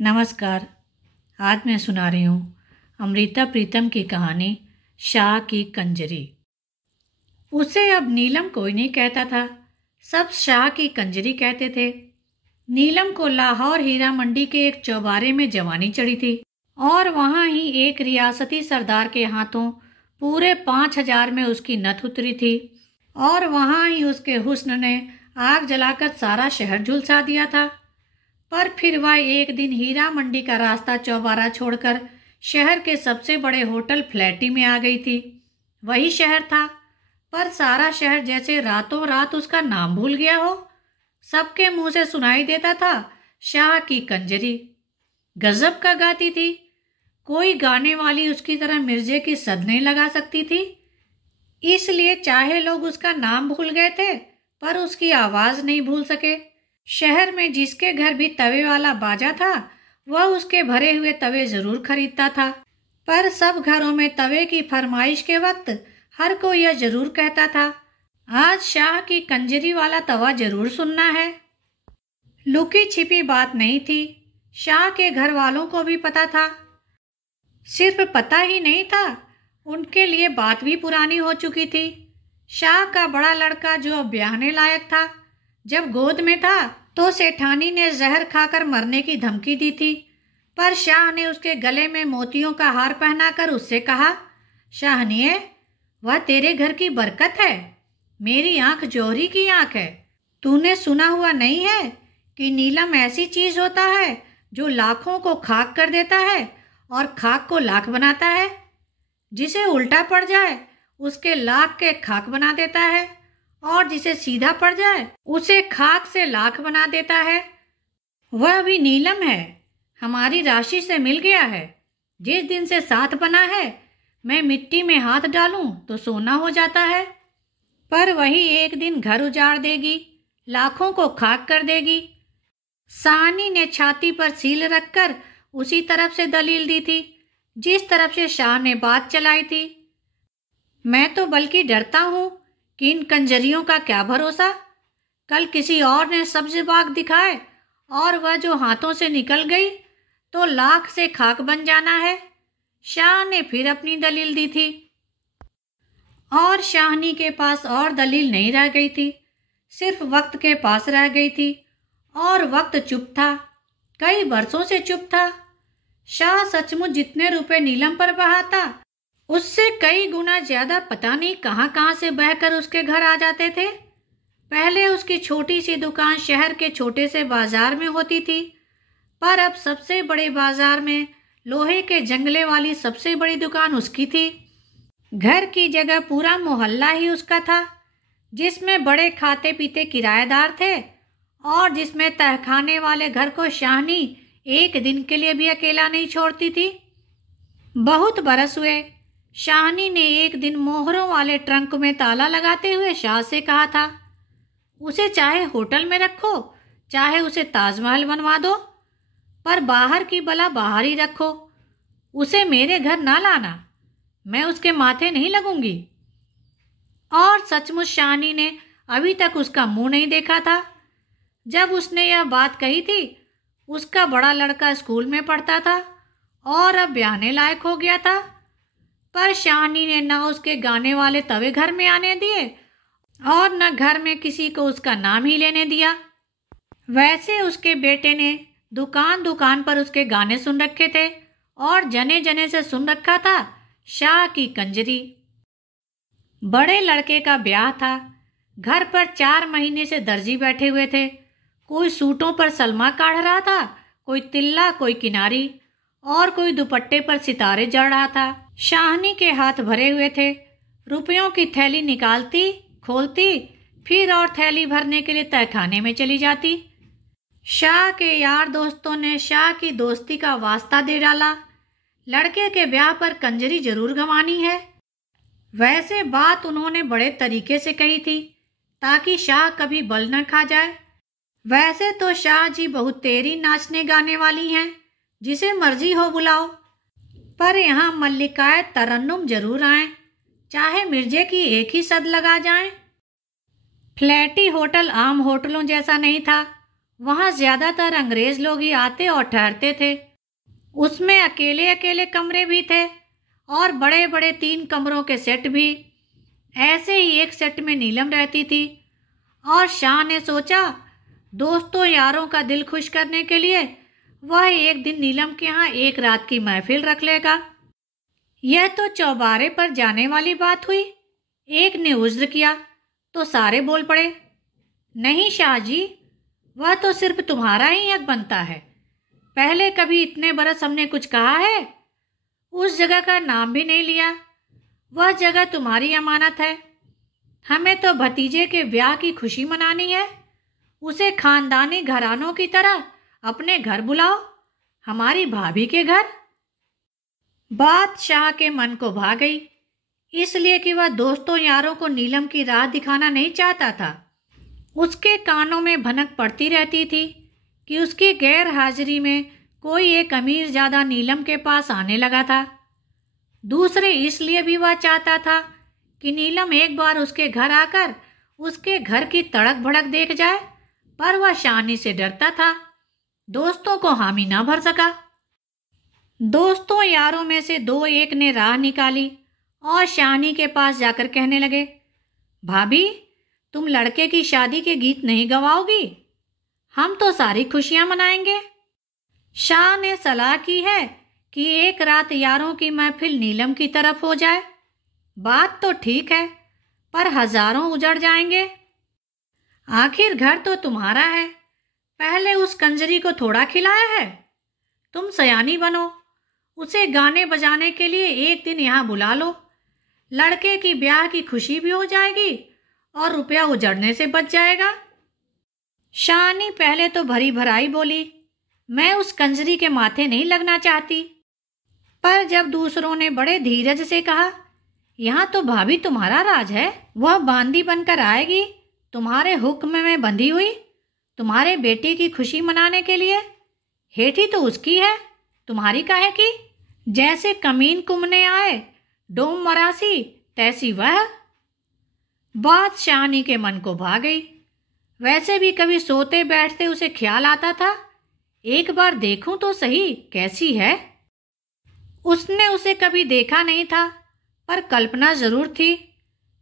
नमस्कार। आज मैं सुना रही हूँ अमृता प्रीतम की कहानी शाह की कंजरी। उसे अब नीलम कोई नहीं कहता था, सब शाह की कंजरी कहते थे। नीलम को लाहौर हीरा मंडी के एक चौबारे में जवानी चढ़ी थी और वहाँ ही एक रियासती सरदार के हाथों पूरे 5,000 में उसकी नथ उतरी थी और वहाँ ही उसके हुस्न ने आग जलाकर सारा शहर झुलसा दिया था। पर फिर वह एक दिन हीरा मंडी का रास्ता चौबारा छोड़कर शहर के सबसे बड़े होटल फ्लैटी में आ गई थी। वही शहर था, पर सारा शहर जैसे रातों रात उसका नाम भूल गया हो। सबके मुंह से सुनाई देता था शाह की कंजरी। गजब का गाती थी, कोई गाने वाली उसकी तरह मिर्जे की सद नहीं लगा सकती थी। इसलिए चाहे लोग उसका नाम भूल गए थे, पर उसकी आवाज नहीं भूल सके। शहर में जिसके घर भी तवे वाला बाजा था, वह उसके भरे हुए तवे जरूर खरीदता था। पर सब घरों में तवे की फरमाइश के वक्त हर कोई यह जरूर कहता था, आज शाह की कंजरी वाला तवा जरूर सुनना है। लुकी छिपी बात नहीं थी, शाह के घर वालों को भी पता था। सिर्फ पता ही नहीं था, उनके लिए बात भी पुरानी हो चुकी थी। शाह का बड़ा लड़का जो अब ब्याहने लायक था, जब गोद में था तो सेठानी ने जहर खाकर मरने की धमकी दी थी। पर शाह ने उसके गले में मोतियों का हार पहनाकर उससे कहा, शाहनिए, वह तेरे घर की बरकत है। मेरी आंख जौहरी की आंख है। तूने सुना हुआ नहीं है कि नीलम ऐसी चीज होता है जो लाखों को खाक कर देता है और खाक को लाख बनाता है। जिसे उल्टा पड़ जाए उसके लाख के खाक बना देता है और जिसे सीधा पड़ जाए उसे खाक से लाख बना देता है। वह भी नीलम है, हमारी राशि से मिल गया है। जिस दिन से साथ बना है, मैं मिट्टी में हाथ डालूं तो सोना हो जाता है। पर वही एक दिन घर उजाड़ देगी, लाखों को खाक कर देगी। सानी ने छाती पर सील रखकर उसी तरफ से दलील दी थी जिस तरफ से शाह ने बात चलाई थी। मैं तो बल्कि डरता हूं कि इन कंजरियों का क्या भरोसा, कल किसी और ने सब्ज बाग दिखाए और वह जो हाथों से निकल गई तो लाख से खाक बन जाना है। शाह ने फिर अपनी दलील दी थी और शाहनी के पास और दलील नहीं रह गई थी, सिर्फ वक्त के पास रह गई थी। और वक्त चुप था, कई बरसों से चुप था। शाह सचमुच जितने रुपए नीलम पर बहाता, उससे कई गुना ज्यादा पता नहीं कहां कहां से बहकर उसके घर आ जाते थे। पहले उसकी छोटी सी दुकान शहर के छोटे से बाजार में होती थी, पर अब सबसे बड़े बाजार में लोहे के जंगले वाली सबसे बड़ी दुकान उसकी थी। घर की जगह पूरा मोहल्ला ही उसका था, जिसमें बड़े खाते पीते किराएदार थे और जिसमें तहखाने वाले घर को शाहनी एक दिन के लिए भी अकेला नहीं छोड़ती थी। बहुत बरस हुए। शाहनी ने एक दिन मोहरों वाले ट्रंक में ताला लगाते हुए शाह से कहा था, उसे चाहे होटल में रखो, चाहे उसे ताजमहल बनवा दो, पर बाहर की बला बाहर ही रखो। उसे मेरे घर ना लाना, मैं उसके माथे नहीं लगूंगी। और सचमुच शाहनी ने अभी तक उसका मुंह नहीं देखा था। जब उसने यह बात कही थी, उसका बड़ा लड़का स्कूल में पढ़ता था और अब ब्याहने लायक हो गया था। पर शाहनी ने न उसके गाने वाले तवे घर में आने दिए और न घर में किसी को उसका नाम ही लेने दिया। वैसे उसके बेटे ने दुकान दुकान पर उसके गाने सुन रखे थे और जने जने से सुन रखा था शाह की कंजरी। बड़े लड़के का ब्याह था। घर पर 4 महीने से दर्जी बैठे हुए थे। कोई सूटों पर सलमा काढ़ रहा था, कोई तिल्ला, कोई किनारी और कोई दुपट्टे पर सितारे जड़ रहा था। शाहनी के हाथ भरे हुए थे। रुपयों की थैली निकालती, खोलती, फिर और थैली भरने के लिए तहखाने में चली जाती। शाह के यार दोस्तों ने शाह की दोस्ती का वास्ता दे डाला, लड़के के ब्याह पर कंजरी जरूर गंवानी है। वैसे बात उन्होंने बड़े तरीके से कही थी ताकि शाह कभी बल न खा जाए। वैसे तो शाह जी बहुत तेरी नाचने गाने वाली हैं, जिसे मर्जी हो बुलाओ। पर यहाँ मल्लिकाए तरन्नुम जरूर आए, चाहे मिर्जे की एक ही सद लगा जाए। फ्लैटी होटल आम होटलों जैसा नहीं था वहाँ ज्यादातर अंग्रेज लोग ही आते और ठहरते थे। उसमें अकेले अकेले कमरे भी थे और बड़े बड़े 3 कमरों के सेट भी। ऐसे ही एक सेट में नीलम रहती थी और शाह ने सोचा दोस्तों यारों का दिल खुश करने के लिए वह एक दिन नीलम के यहाँ एक रात की महफिल रख लेगा। यह तो चौबारे पर जाने वाली बात हुई। एक ने उज्र किया तो सारे बोल पड़े, नहीं शाह जी, वह तो सिर्फ तुम्हारा ही हक बनता है। पहले कभी इतने बरस हमने कुछ कहा है? उस जगह का नाम भी नहीं लिया। वह जगह तुम्हारी अमानत है। हमें तो भतीजे के ब्याह की खुशी मनानी है। उसे खानदानी घरानों की तरह अपने घर बुलाओ, हमारी भाभी के घर। बात शाह के मन को भा गई, इसलिए कि वह दोस्तों यारों को नीलम की राह दिखाना नहीं चाहता था। उसके कानों में भनक पड़ती रहती थी कि उसकी गैर हाजिरी में कोई एक अमीर ज़्यादा नीलम के पास आने लगा था। दूसरे इसलिए भी वह चाहता था कि नीलम एक बार उसके घर आकर उसके घर की तड़क भड़क देख जाए, पर वह शानी से डरता था। दोस्तों को हामी ना भर सका। दोस्तों यारों में से 2 एक ने राह निकाली और शानी के पास जाकर कहने लगे, भाभी तुम लड़के की शादी के गीत नहीं गवाओगी? हम तो सारी खुशियां मनाएंगे। शाह ने सलाह की है कि एक रात यारों की महफिल नीलम की तरफ हो जाए। बात तो ठीक है, पर हजारों उजड़ जाएंगे। आखिर घर तो तुम्हारा है, पहले उस कंजरी को थोड़ा खिलाया है। तुम सयानी बनो, उसे गाने बजाने के लिए एक दिन यहाँ बुला लो। लड़के की ब्याह की खुशी भी हो जाएगी और रुपया उजड़ने से बच जाएगा। शानी पहले तो भरी भराई बोली, मैं उस कंजरी के माथे नहीं लगना चाहती। पर जब दूसरों ने बड़े धीरज से कहा, यहाँ तो भाभी तुम्हारा राज है, वह बांदी बनकर आएगी तुम्हारे हुक्म में बंधी हुई, तुम्हारे बेटे की खुशी मनाने के लिए। हेठी तो उसकी है, तुम्हारी काहे की? जैसे कमीन कुमने आए डोम मरासी, तैसी वह। बात शानी के मन को भा गई। वैसे भी कभी सोते बैठते उसे ख्याल आता था, एक बार देखूं तो सही कैसी है। उसने उसे कभी देखा नहीं था, पर कल्पना जरूर थी,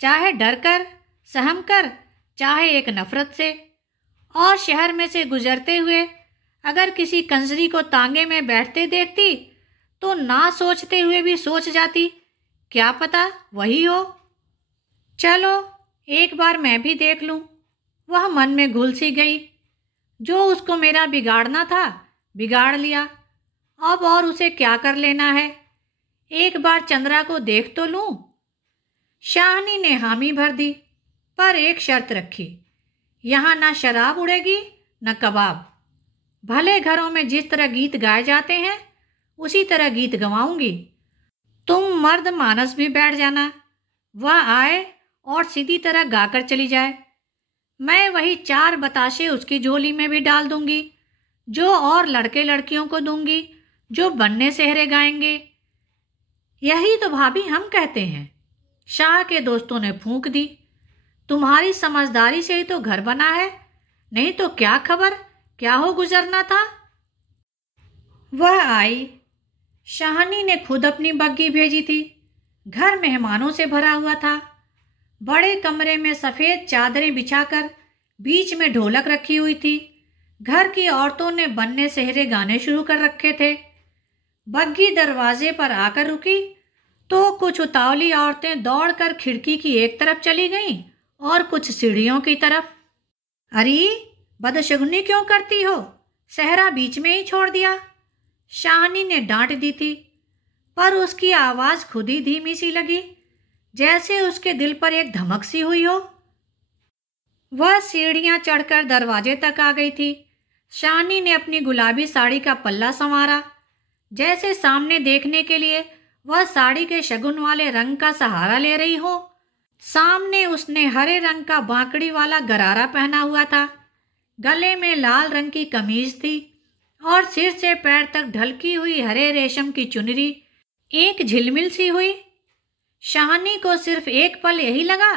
चाहे डर कर, सहम कर, चाहे एक नफरत से। और शहर में से गुजरते हुए अगर किसी कंजरी को तांगे में बैठते देखती तो ना सोचते हुए भी सोच जाती, क्या पता वही हो। चलो एक बार मैं भी देख लूं। वह मन में घुल सी गई। जो उसको मेरा बिगाड़ना था बिगाड़ लिया, अब और उसे क्या कर लेना है। एक बार चंद्रा को देख तो लूं। शाहनी ने हामी भर दी, पर एक शर्त रखी, यहाँ ना शराब उड़ेगी न कबाब। भले घरों में जिस तरह गीत गाए जाते हैं उसी तरह गीत गवाऊंगी। तुम मर्द मानस भी बैठ जाना, वह आए और सीधी तरह गाकर चली जाए। मैं वही 4 बताशे उसकी झोली में भी डाल दूंगी, जो और लड़के लड़कियों को दूंगी जो बनने सेहरे गाएंगे। यही तो भाभी हम कहते हैं। शाह के दोस्तों ने फूंक दी, तुम्हारी समझदारी से ही तो घर बना है, नहीं तो क्या खबर क्या हो गुजरना था। वह आई। शाहनी ने खुद अपनी बग्गी भेजी थी। घर मेहमानों से भरा हुआ था। बड़े कमरे में सफेद चादरें बिछाकर बीच में ढोलक रखी हुई थी। घर की औरतों ने बनने सेहरे गाने शुरू कर रखे थे। बग्गी दरवाजे पर आकर रुकी तो कुछ उतावली औरतें दौड़कर खिड़की की एक तरफ चली गईं और कुछ सीढ़ियों की तरफ। अरे बदशगुनी क्यों करती हो, सहरा बीच में ही छोड़ दिया। शाहनी ने डांट दी थी, पर उसकी आवाज खुद ही धीमी सी लगी, जैसे उसके दिल पर एक धमक सी हुई हो। वह सीढ़ियां चढ़कर दरवाजे तक आ गई थी। शाहनी ने अपनी गुलाबी साड़ी का पल्ला संवारा, जैसे सामने देखने के लिए वह साड़ी के शगुन वाले रंग का सहारा ले रही हो। सामने उसने हरे रंग का बांकड़ी वाला गरारा पहना हुआ था। गले में लाल रंग की कमीज थी और सिर से पैर तक ढलकी हुई हरे रेशम की चुनरी एक झिलमिल सी हुई। शाहनी को सिर्फ एक पल यही लगा,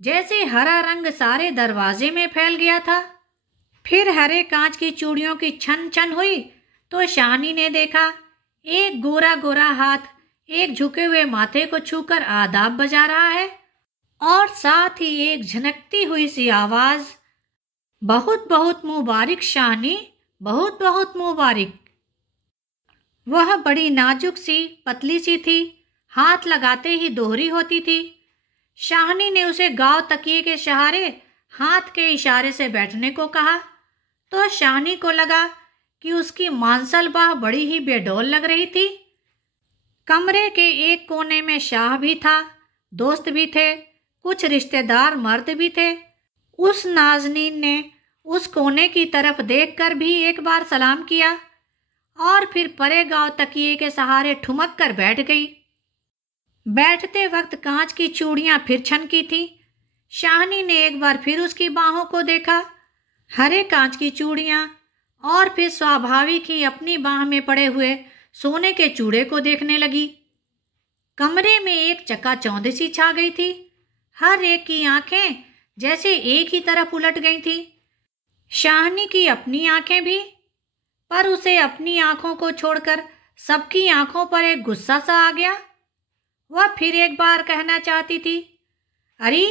जैसे हरा रंग सारे दरवाजे में फैल गया था। फिर हरे कांच की चूड़ियों की छन छन हुई तो शाहनी ने देखा एक गोरा गोरा हाथ एक झुके हुए माथे को छूकर आदाब बजा रहा है और साथ ही एक झनकती हुई सी आवाज, बहुत बहुत मुबारक शाहनी, बहुत बहुत मुबारक। वह बड़ी नाजुक सी पतली सी थी, हाथ लगाते ही दोहरी होती थी। शाहनी ने उसे गांव तकिए के सहारे हाथ के इशारे से बैठने को कहा तो शाहनी को लगा कि उसकी मांसल बाह बड़ी ही बेडौल लग रही थी। कमरे के एक कोने में शाह भी था, दोस्त भी थे, कुछ रिश्तेदार मर्द भी थे। उस नाजनीन ने उस कोने की तरफ देखकर भी एक बार सलाम किया और फिर परे गांव तकिए के सहारे ठुमक कर बैठ गई। बैठते वक्त कांच की चूड़ियां फिर छनकी थी। शाहनी ने एक बार फिर उसकी बाहों को देखा, हरे कांच की चूड़ियां, और फिर स्वाभाविक ही अपनी बाह में पड़े हुए सोने के चूड़े को देखने लगी। कमरे में एक चकाचौंध सी छा गई थी। हर एक की आंखें जैसे एक ही तरफ उलट गई थी। शाहनी की अपनी आंखें भी, पर उसे अपनी आंखों को छोड़कर सबकी आंखों पर एक गुस्सा सा आ गया। वह फिर एक बार कहना चाहती थी, अरे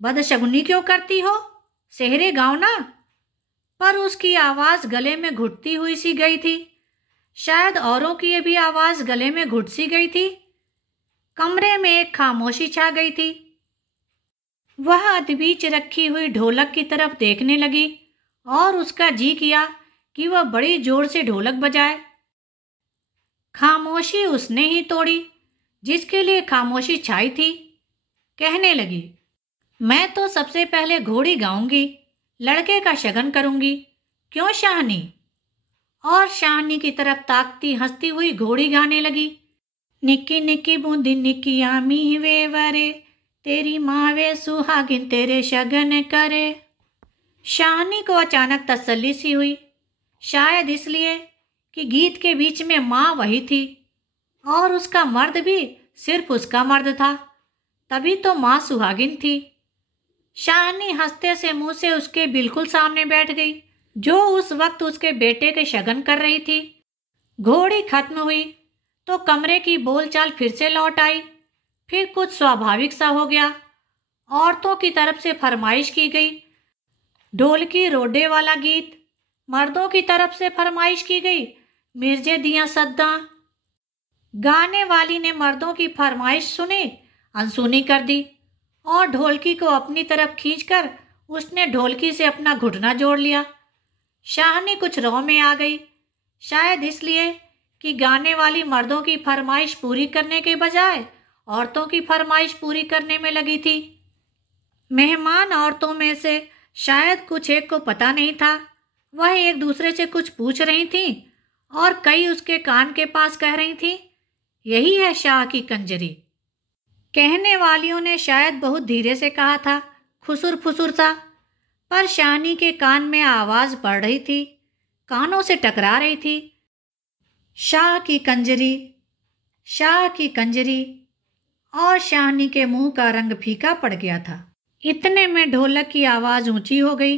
बदशगुनी क्यों करती हो, सेहरे गाँव ना, पर उसकी आवाज गले में घुटती हुई सी गई थी। शायद औरों की भी आवाज गले में घुट सी गई थी। कमरे में एक खामोशी छा गई थी। वह अधबीच रखी हुई ढोलक की तरफ देखने लगी और उसका जी किया कि वह बड़ी जोर से ढोलक बजाए। खामोशी उसने ही तोड़ी जिसके लिए खामोशी छाई थी। कहने लगी, मैं तो सबसे पहले घोड़ी गाऊंगी, लड़के का शगन करूंगी, क्यों शाहनी? और शाहनी की तरफ ताकती हंसती हुई घोड़ी गाने लगी, निक्की निक्की बूंदी निक्की आमी वे वरे, तेरी माँ वे सुहागिन तेरे शगन करे। शाहनी को अचानक तसल्ली सी हुई, शायद इसलिए कि गीत के बीच में माँ वही थी और उसका मर्द भी सिर्फ उसका मर्द था, तभी तो माँ सुहागिन थी। शाहनी हंसते से मुंह से उसके बिल्कुल सामने बैठ गई, जो उस वक्त उसके बेटे के शगन कर रही थी। घोड़ी खत्म हुई तो कमरे की बोलचाल फिर से लौट आई। फिर कुछ स्वाभाविक सा हो गया। औरतों की तरफ से फरमाइश की गई, ढोलकी रोडे वाला गीत। मर्दों की तरफ से फरमाइश की गई, मिर्जे दियां सद्दा। गाने वाली ने मर्दों की फरमाइश सुनी, अनसुनी कर दी और ढोलकी को अपनी तरफ खींचकर उसने ढोलकी से अपना घुटना जोड़ लिया। शाहनी कुछ रौ में आ गई, शायद इसलिए कि गाने वाली मर्दों की फरमाइश पूरी करने के बजाय औरतों की फरमाइश पूरी करने में लगी थी। मेहमान औरतों में से शायद कुछ एक को पता नहीं था, वह एक दूसरे से कुछ पूछ रही थीं और कई उसके कान के पास कह रही थीं, यही है शाह की कंजरी। कहने वालियों ने शायद बहुत धीरे से कहा था, खुसुर फुसुर सा, पर शाहनी के कान में आवाज पड़ रही थी, कानों से टकरा रही थी, शाह की कंजरी, शाह की कंजरी। और शाहनी के मुंह का रंग फीका पड़ गया था। इतने में ढोलक की आवाज ऊंची हो गई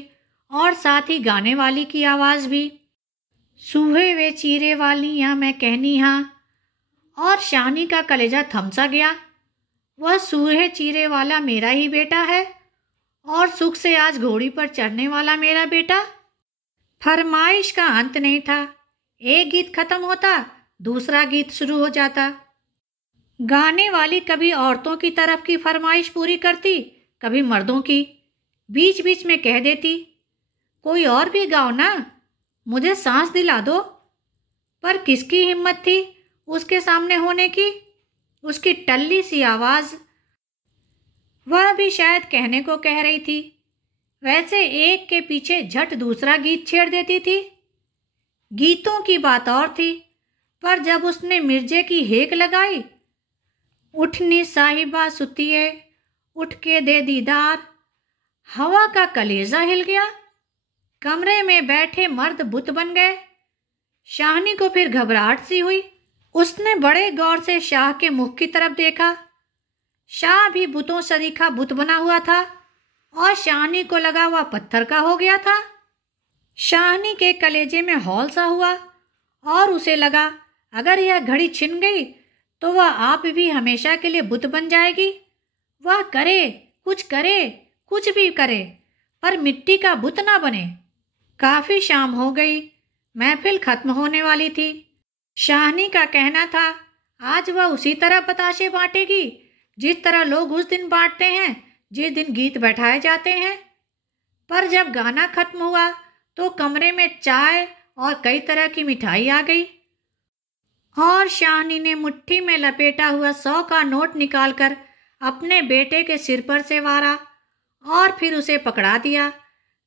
और साथ ही गाने वाली की आवाज भी, सूहे वे चीरे वाली या मैं कहनी हाँ। और शाहनी का कलेजा थम सा गया। वह सूहे चीरे वाला मेरा ही बेटा है और सुख से आज घोड़ी पर चढ़ने वाला मेरा बेटा। फरमाइश का अंत नहीं था। एक गीत खत्म होता, दूसरा गीत शुरू हो जाता। गाने वाली कभी औरतों की तरफ की फरमाइश पूरी करती, कभी मर्दों की। बीच बीच में कह देती, कोई और भी गाओ ना, मुझे सांस दिला दो। पर किसकी हिम्मत थी उसके सामने होने की? उसकी टल्ली सी आवाज। वह भी शायद कहने को कह रही थी, वैसे एक के पीछे झट दूसरा गीत छेड़ देती थी। गीतों की बात और थी, पर जब उसने मिर्जे की हेक लगाई, उठनी साहिबा सुतिए, उठ के दे दीदार, हवा का कलेजा हिल गया। कमरे में बैठे मर्द बुत बन गए। शाहनी को फिर घबराहट सी हुई। उसने बड़े गौर से शाह के मुख की तरफ देखा। शाह भी बुतों सरीखा बुत बना हुआ था और शाहनी को लगा वह पत्थर का हो गया था। शाहनी के कलेजे में हौल सा हुआ और उसे लगा अगर यह घड़ी छिन गई तो वह आप भी हमेशा के लिए बुत बन जाएगी। वह करे, कुछ भी करे, पर मिट्टी का बुत ना बने। काफी शाम हो गई, महफिल खत्म होने वाली थी। शाहनी का कहना था आज वह उसी तरह बताशे बांटेगी जिस तरह लोग उस दिन बांटते हैं जिस दिन गीत बैठाए जाते हैं। पर जब गाना खत्म हुआ तो कमरे में चाय और कई तरह की मिठाई आ गई और शाहनी ने मुट्ठी में लपेटा हुआ 100 का नोट निकालकर अपने बेटे के सिर पर से वारा और फिर उसे पकड़ा दिया,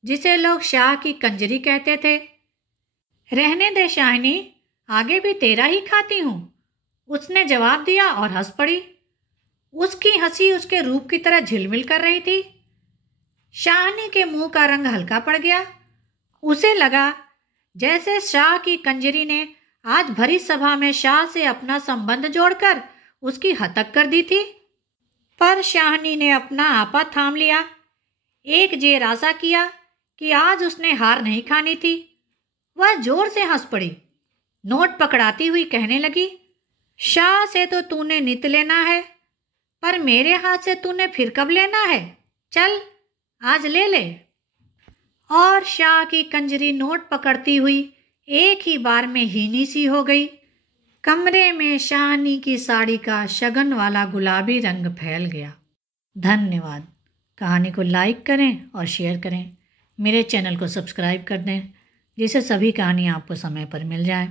जिसे लोग शाह की कंजरी कहते थे। रहने दे शाहनी, आगे भी तेरा ही खाती हूँ, उसने जवाब दिया और हंस पड़ी। उसकी हंसी उसके रूप की तरह झिलमिल कर रही थी। शाहनी के मुंह का रंग हल्का पड़ गया। उसे लगा जैसे शाह की कंजरी ने आज भरी सभा में शाह से अपना संबंध जोड़कर उसकी हतक कर दी थी। पर शाहनी ने अपना आपा थाम लिया, एक जेरासा किया कि आज उसने हार नहीं खानी थी। वह जोर से हंस पड़ी, नोट पकड़ाती हुई कहने लगी, शाह से तो तूने नित लेना है, पर मेरे हाथ से तूने फिर कब लेना है? चल आज ले ले। और शाह की कंजरी नोट पकड़ती हुई एक ही बार में हीनी सी हो गई। कमरे में शाहनी की साड़ी का शगन वाला गुलाबी रंग फैल गया। धन्यवाद। कहानी को लाइक करें और शेयर करें। मेरे चैनल को सब्सक्राइब कर दें जिससे सभी कहानियाँ आपको समय पर मिल जाएं।